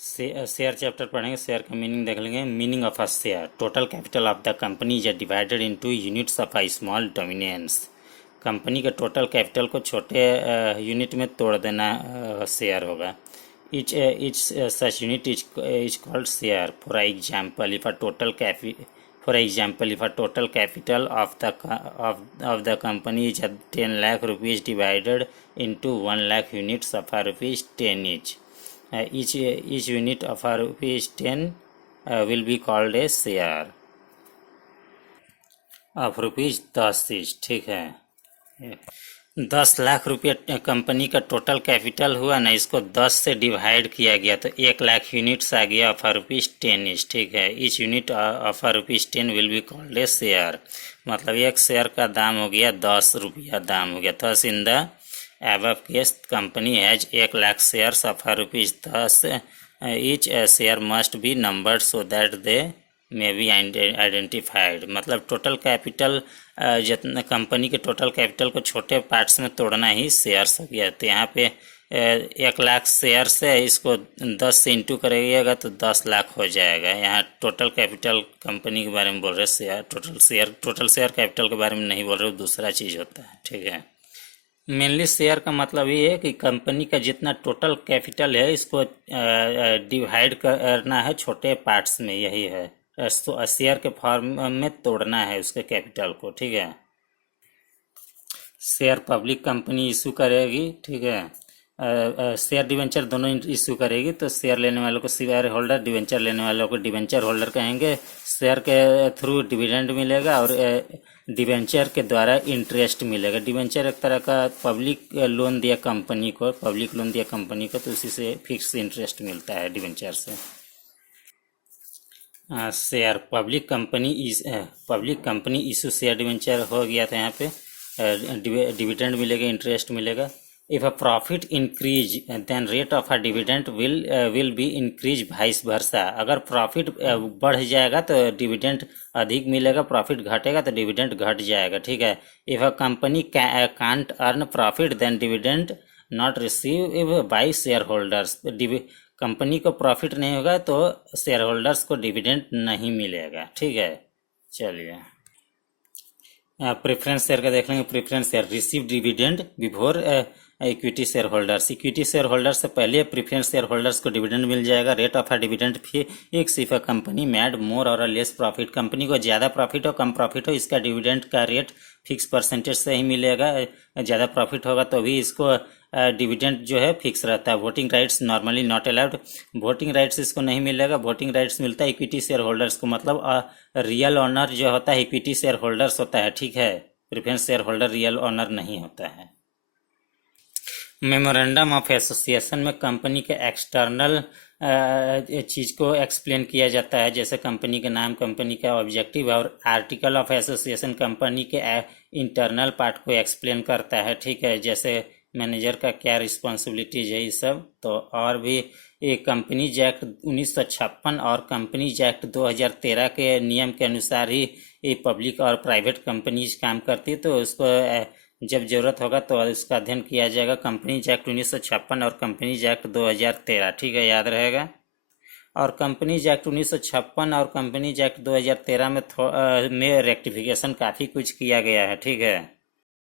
Share chapter पढ़ेंगे। Share का meaning देख लेंगे। Meaning of a share, total capital of the company is divided into units of a small dominance. Company के total capital को छोटे unit में तोड़ देना शेयर होगा। each such unit is called share. For example, if a total capital of the company is 10 lakh rupees divided into 1 lakh units of a rupees 10 each. Each unit of a rupees 10 will be called a share of rupees 10 each. ठीक है। 10 लाख रुपये company का total capital हुआ ना, इसको 10 से divide किया गया तो 1 लाख यूनिट्स आ गया ऑफ रुपीज़ 10 इच। ठीक है। Each unit of rupees 10 will be called a share. मतलब एक शेयर का दाम हो गया 10 रुपया दाम हो गया। Thus in the above case company has 1 lakh shares of rupees 10 each. Share must be numbered so that they में बी आइडेंटिफाइड। मतलब टोटल कैपिटल जितना कंपनी के टोटल कैपिटल को छोटे पार्ट्स में तोड़ना ही शेयर्स हो गया। तो यहाँ पे 1 लाख शेयर्स है, इसको 10 से इंटू करिएगा तो 10 लाख हो जाएगा। यहाँ टोटल कैपिटल कंपनी के बारे में बोल रहे शेयर, टोटल शेयर कैपिटल के बारे में नहीं बोल रहे, दूसरा चीज़ होता है। ठीक है। मेनली शेयर का मतलब ये है कि कंपनी का जितना टोटल कैपिटल है इसको डिवाइड करना है छोटे पार्ट्स में, यही है। शेयर के फॉर्म में तोड़ना है उसके कैपिटल को। ठीक है। शेयर पब्लिक कंपनी इशू करेगी। ठीक है। शेयर डिवेंचर दोनों इशू करेगी। तो शेयर लेने वालों को शेयर होल्डर, डिवेंचर लेने वालों को डिवेंचर होल्डर कहेंगे। शेयर के थ्रू डिविडेंड मिलेगा और डिवेंचर के द्वारा इंटरेस्ट मिलेगा। डिवेंचर एक तरह का पब्लिक लोन दिया कंपनी को, तो उसी से फिक्स इंटरेस्ट मिलता है डिवेंचर से। Share public company issue share debenture हो गया था। यहाँ पे डिविडेंड मिलेगा, इंटरेस्ट मिलेगा। If a profit increase then rate of a dividend will be increase vice versa. अगर प्रॉफिट बढ़ जाएगा तो डिविडेंड अधिक मिलेगा, प्रॉफिट घटेगा तो डिविडेंड घट जाएगा। ठीक है। If a company can't earn profit then dividend not receive by share holders. Company को प्रॉफिट नहीं होगा तो शेयर होल्डर्स को डिविडेंड नहीं मिलेगा। ठीक है। चलिए प्रेफरेंस शेयर का देख लेंगे। Preference share receive dividend before equity share holders. Equity share holder से पहले प्रेफरेंस शेयर होल्डर्स को डिविडेंड मिल जाएगा। Rate of a dividend fix if a company made more or less profit. Company को ज़्यादा प्रॉफिट हो कम प्रॉफिट हो, इसका डिविडेंड का रेट फिक्स परसेंटेज से ही मिलेगा। ज़्यादा प्रॉफिट होगा तो भी इसको डिविडेंड जो है फिक्स रहता है। Voting rights normally not allowed. Voting rights इसको नहीं मिलेगा। वोटिंग राइट्स मिलता है इक्विटी शेयर होल्डर्स को। मतलब रियल ऑनर जो होता है इक्विटी शेयर होल्डर्स होता है। ठीक है। Preference share holder real owner नहीं होता है। मेमोरेंडम ऑफ एसोसिएशन में कंपनी के एक्सटर्नल चीज़ को एक्सप्लेन किया जाता है, जैसे कंपनी का नाम, कंपनी का ऑब्जेक्टिव। और आर्टिकल ऑफ एसोसिएशन कंपनी के इंटरनल पार्ट को एक्सप्लेन करता है। ठीक है। जैसे मैनेजर का क्या रिस्पॉन्सिबिलिटीज है, ये सब। तो और भी एक कंपनीज एक्ट 1956 और कंपनीज एक्ट 2013 के नियम के अनुसार ही ये पब्लिक और प्राइवेट कंपनीज काम करती है। तो उसको जब जरूरत होगा तो इसका अध्ययन किया जाएगा। कंपनीज एक्ट 1956 और कंपनीज एक्ट 2013। ठीक है, याद रहेगा। और कंपनीज एक्ट 1956 और कंपनीज एक्ट 2013 में रेक्टिफिकेशन काफ़ी कुछ किया गया है। ठीक है।